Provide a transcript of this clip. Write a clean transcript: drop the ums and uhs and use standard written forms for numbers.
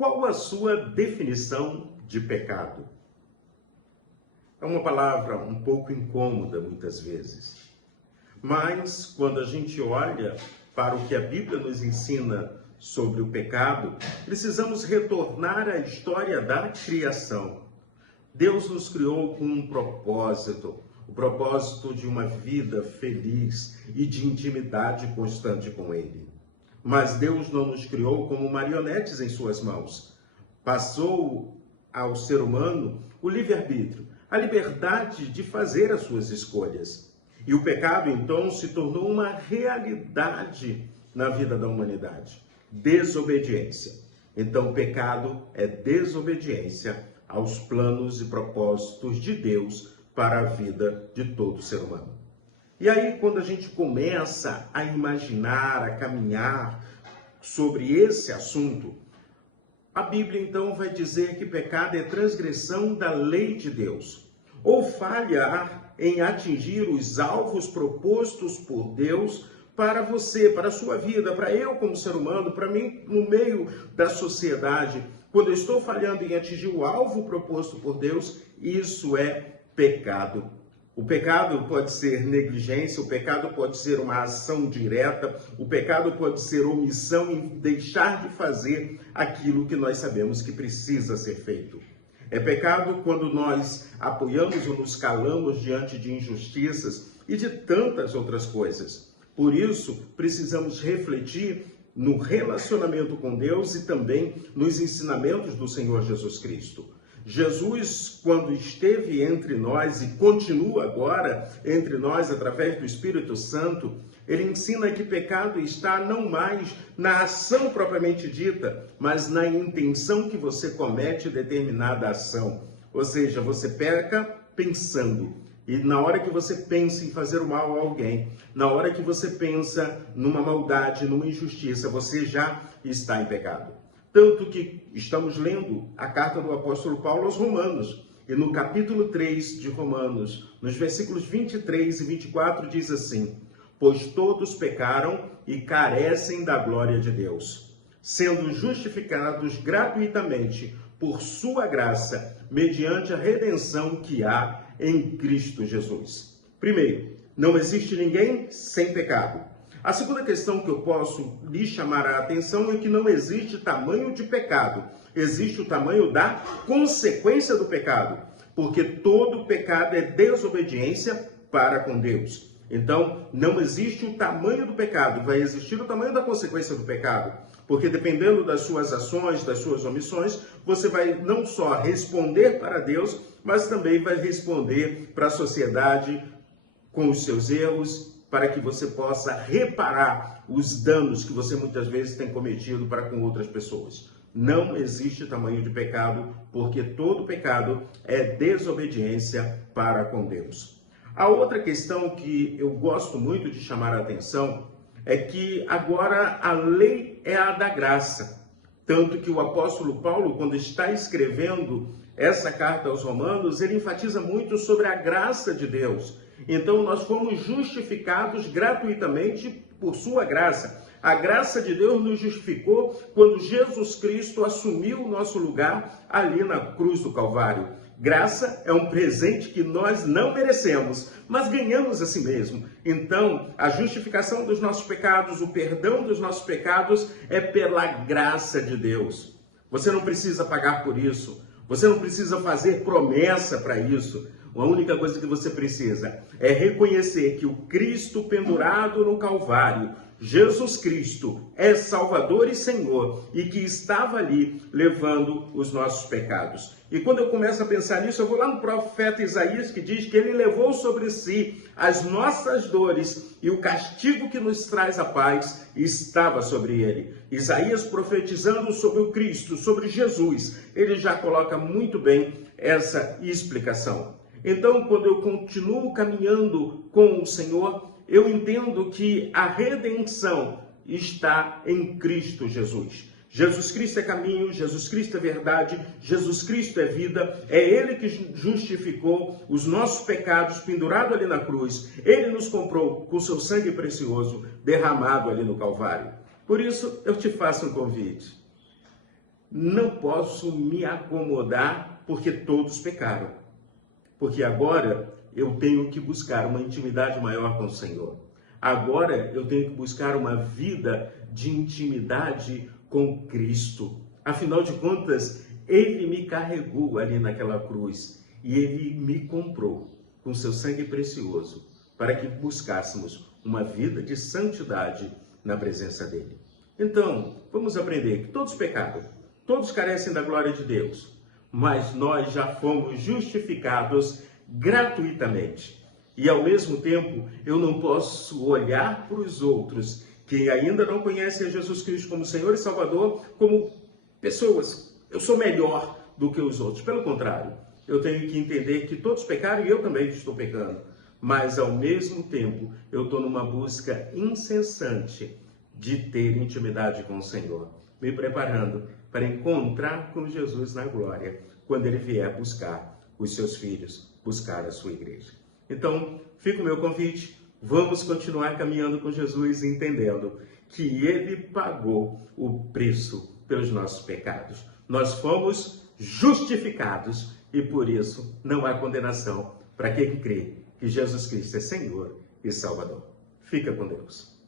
Qual a sua definição de pecado? É uma palavra um pouco incômoda muitas vezes, mas quando a gente olha para o que a Bíblia nos ensina sobre o pecado, precisamos retornar à história da criação. Deus nos criou com um propósito, o propósito de uma vida feliz e de intimidade constante com Ele. Mas Deus não nos criou como marionetes em suas mãos. Passou ao ser humano o livre-arbítrio, a liberdade de fazer as suas escolhas. E o pecado, então, se tornou uma realidade na vida da humanidade. Desobediência. Então, o pecado é desobediência aos planos e propósitos de Deus para a vida de todo ser humano. E aí, quando a gente começa a imaginar, a caminhar sobre esse assunto, a Bíblia então vai dizer que pecado é transgressão da lei de Deus, ou falhar em atingir os alvos propostos por Deus para você, para a sua vida, para eu como ser humano, para mim no meio da sociedade. Quando eu estou falhando em atingir o alvo proposto por Deus, isso é pecado. O pecado pode ser negligência, o pecado pode ser uma ação direta, o pecado pode ser omissão em deixar de fazer aquilo que nós sabemos que precisa ser feito. É pecado quando nós apoiamos ou nos calamos diante de injustiças e de tantas outras coisas. Por isso, precisamos refletir no relacionamento com Deus e também nos ensinamentos do Senhor Jesus Cristo. Jesus, quando esteve entre nós e continua agora entre nós através do Espírito Santo, ele ensina que pecado está não mais na ação propriamente dita, mas na intenção que você comete determinada ação. Ou seja, você peca pensando. E na hora que você pensa em fazer o mal a alguém, na hora que você pensa numa maldade, numa injustiça, você já está em pecado. Tanto que estamos lendo a carta do apóstolo Paulo aos Romanos. E no capítulo 3 de Romanos, nos versículos 23 e 24, diz assim: pois todos pecaram e carecem da glória de Deus, sendo justificados gratuitamente por sua graça, mediante a redenção que há em Cristo Jesus. Primeiro, não existe ninguém sem pecado. A segunda questão que eu posso lhe chamar a atenção é que não existe tamanho de pecado. Existe o tamanho da consequência do pecado. Porque todo pecado é desobediência para com Deus. Então, não existe o tamanho do pecado. Vai existir o tamanho da consequência do pecado. Porque dependendo das suas ações, das suas omissões, você vai não só responder para Deus, mas também vai responder para a sociedade com os seus erros, para que você possa reparar os danos que você muitas vezes tem cometido para com outras pessoas. Não existe tamanho de pecado, porque todo pecado é desobediência para com Deus. A outra questão que eu gosto muito de chamar a atenção é que agora a lei é a da graça. Tanto que o apóstolo Paulo, quando está escrevendo essa carta aos Romanos, ele enfatiza muito sobre a graça de Deus. Então, nós fomos justificados gratuitamente por sua graça. A graça de Deus nos justificou quando Jesus Cristo assumiu o nosso lugar ali na cruz do Calvário. Graça é um presente que nós não merecemos, mas ganhamos a si mesmo. Então, a justificação dos nossos pecados, o perdão dos nossos pecados é pela graça de Deus. Você não precisa pagar por isso. Você não precisa fazer promessa para isso. A única coisa que você precisa é reconhecer que o Cristo pendurado no Calvário, Jesus Cristo, é Salvador e Senhor e que estava ali levando os nossos pecados. E quando eu começo a pensar nisso, eu vou lá no profeta Isaías, que diz que ele levou sobre si as nossas dores e o castigo que nos traz a paz estava sobre ele. Isaías profetizando sobre o Cristo, sobre Jesus, ele já coloca muito bem essa explicação. Então, quando eu continuo caminhando com o Senhor, eu entendo que a redenção está em Cristo Jesus. Jesus Cristo é caminho, Jesus Cristo é verdade, Jesus Cristo é vida, é Ele que justificou os nossos pecados pendurado ali na cruz. Ele nos comprou com seu sangue precioso derramado ali no Calvário. Por isso, eu te faço um convite. não posso me acomodar porque todos pecaram. Porque agora eu tenho que buscar uma intimidade maior com o Senhor. Agora eu tenho que buscar uma vida de intimidade com Cristo. Afinal de contas, Ele me carregou ali naquela cruz e Ele me comprou com seu sangue precioso para que buscássemos uma vida de santidade na presença dEle. Então, vamos aprender que todos pecaram, todos carecem da glória de Deus, mas nós já fomos justificados gratuitamente. E ao mesmo tempo, eu não posso olhar para os outros que ainda não conhecem a Jesus Cristo como Senhor e Salvador, como pessoas. Eu sou melhor do que os outros. Pelo contrário, eu tenho que entender que todos pecaram e eu também estou pecando. Mas ao mesmo tempo, eu estou numa busca incessante de ter intimidade com o Senhor, me preparando para encontrar com Jesus na glória, quando Ele vier buscar os seus filhos, buscar a sua igreja. Então, fica o meu convite, vamos continuar caminhando com Jesus, entendendo que Ele pagou o preço pelos nossos pecados. Nós fomos justificados e por isso não há condenação para quem crê que Jesus Cristo é Senhor e Salvador. Fica com Deus.